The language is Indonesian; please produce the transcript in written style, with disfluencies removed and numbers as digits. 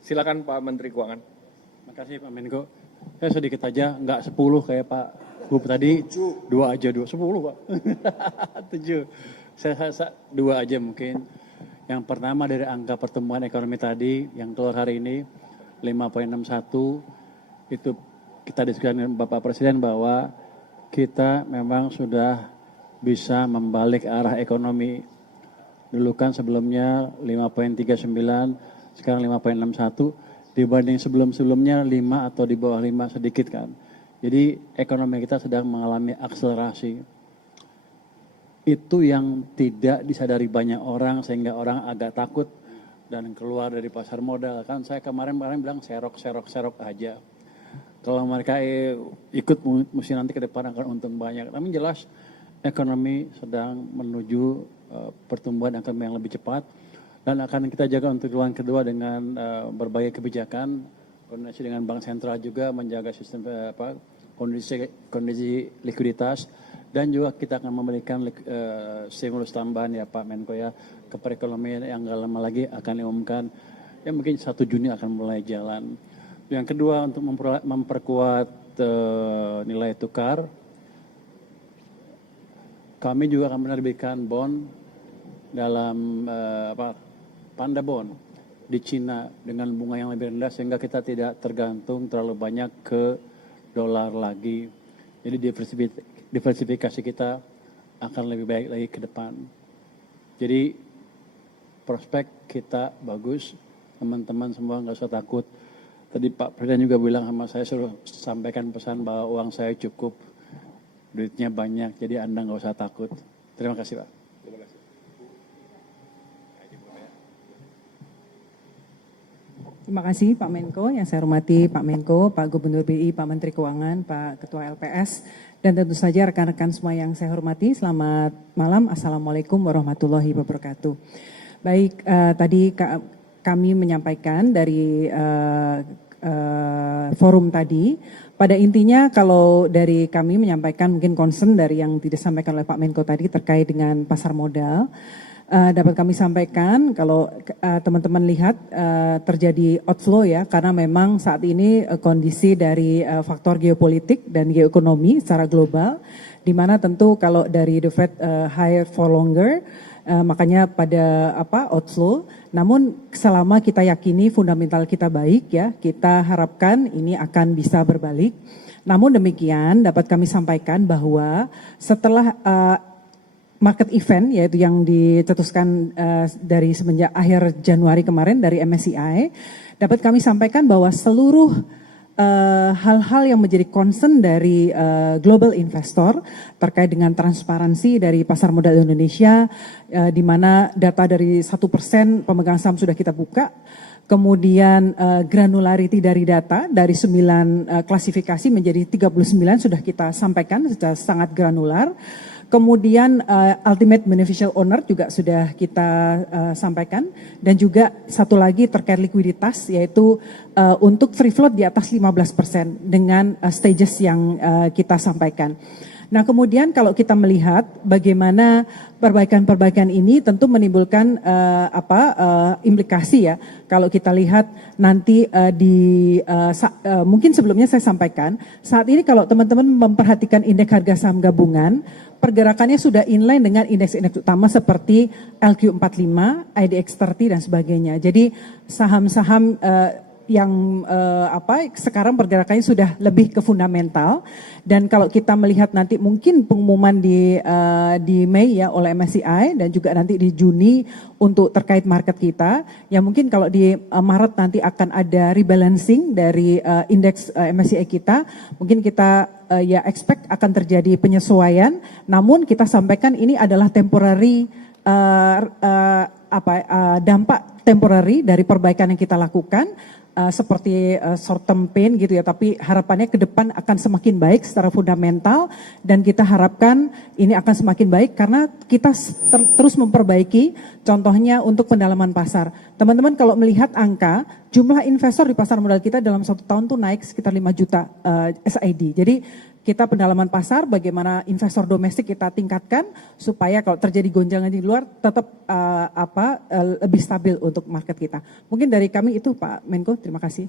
Silakan Pak Menteri Keuangan. Makasih Pak Menko. Saya sedikit aja, nggak 10 kayak Pak Gub tadi, 2 aja, 10 Pak. 7. Saya 2 aja mungkin. Yang pertama dari angka pertumbuhan ekonomi tadi yang keluar hari ini 5,61 itu kita diskusikan dengan Bapak Presiden bahwa kita memang sudah bisa membalik arah ekonomi. Dulu kan sebelumnya 5,39, sekarang 5,61, dibanding sebelum-sebelumnya 5 atau di bawah 5 sedikit kan. Jadi ekonomi kita sedang mengalami akselerasi. Itu yang tidak disadari banyak orang sehingga orang agak takut dan keluar dari pasar modal. Kan saya kemarin bilang serok aja. Kalau mereka ikut mesti nanti ke depan akan untung banyak. Tapi jelas ekonomi sedang menuju pertumbuhan ekonomi yang lebih cepat dan akan kita jaga untuk ruang kedua dengan berbagai kebijakan, koordinasi dengan Bank Sentral juga menjaga sistem kondisi likuiditas dan juga kita akan memberikan stimulus tambahan ya Pak Menko ya ke perekonomian yang gak lama lagi akan diumumkan ya mungkin 1 Juni akan mulai jalan. Yang kedua untuk memperkuat nilai tukar, kami juga akan menerbitkan bond dalam panda bond di Cina dengan bunga yang lebih rendah sehingga kita tidak tergantung terlalu banyak ke dolar lagi. Jadi diversifikasi kita akan lebih baik lagi ke depan. Jadi prospek kita bagus, teman-teman semua nggak usah takut. Tadi Pak Presiden juga bilang sama saya suruh sampaikan pesan bahwa uang saya cukup, duitnya banyak, jadi Anda nggak usah takut. Terima kasih Pak. Terima kasih Pak Menko, yang saya hormati Pak Menko, Pak Gubernur BI, Pak Menteri Keuangan, Pak Ketua LPS, dan tentu saja rekan-rekan semua yang saya hormati. Selamat malam, Assalamualaikum warahmatullahi wabarakatuh. Baik, tadi kami menyampaikan dari forum tadi, pada intinya kalau dari kami menyampaikan mungkin concern dari yang disampaikan oleh Pak Menko tadi terkait dengan pasar modal, dapat kami sampaikan kalau teman-teman lihat terjadi outflow ya karena memang saat ini kondisi dari faktor geopolitik dan geoekonomi secara global di mana tentu kalau dari the Fed higher for longer makanya pada outflow. Namun selama kita yakini fundamental kita baik ya, kita harapkan ini akan bisa berbalik. Namun demikian dapat kami sampaikan bahwa setelah market event yaitu yang dicetuskan dari semenjak akhir Januari kemarin dari MSCI, dapat kami sampaikan bahwa seluruh hal-hal yang menjadi concern dari global investor terkait dengan transparansi dari pasar modal Indonesia, di mana data dari 1% pemegang saham sudah kita buka, kemudian granularity dari data dari 9 klasifikasi menjadi 39 sudah kita sampaikan secara sangat granular. Kemudian ultimate beneficial owner juga sudah kita sampaikan dan juga satu lagi terkait likuiditas yaitu untuk free float di atas 15% dengan stages yang kita sampaikan. Nah kemudian kalau kita melihat bagaimana perbaikan-perbaikan ini tentu menimbulkan implikasi ya. Kalau kita lihat nanti mungkin sebelumnya saya sampaikan saat ini kalau teman-teman memperhatikan indeks harga saham gabungan, pergerakannya sudah inline dengan indeks-indeks utama seperti LQ45, IDX30 dan sebagainya. Jadi saham-saham yang sekarang pergerakannya sudah lebih ke fundamental dan kalau kita melihat nanti mungkin pengumuman di Mei ya oleh MSCI dan juga nanti di Juni untuk terkait market kita ya mungkin kalau di Maret nanti akan ada rebalancing dari indeks MSCI kita mungkin kita ya expect akan terjadi penyesuaian namun kita sampaikan ini adalah temporary dampak temporary dari perbaikan yang kita lakukan seperti short term pain gitu ya, tapi harapannya ke depan akan semakin baik secara fundamental dan kita harapkan ini akan semakin baik karena kita terus memperbaiki contohnya untuk pendalaman pasar. Teman-teman kalau melihat angka jumlah investor di pasar modal kita dalam 1 tahun tuh naik sekitar 5 juta SID. Jadi kita pendalaman pasar, bagaimana investor domestik kita tingkatkan supaya kalau terjadi gonjangan di luar tetap lebih stabil untuk market kita. Mungkin dari kami itu Pak Menko, terima kasih.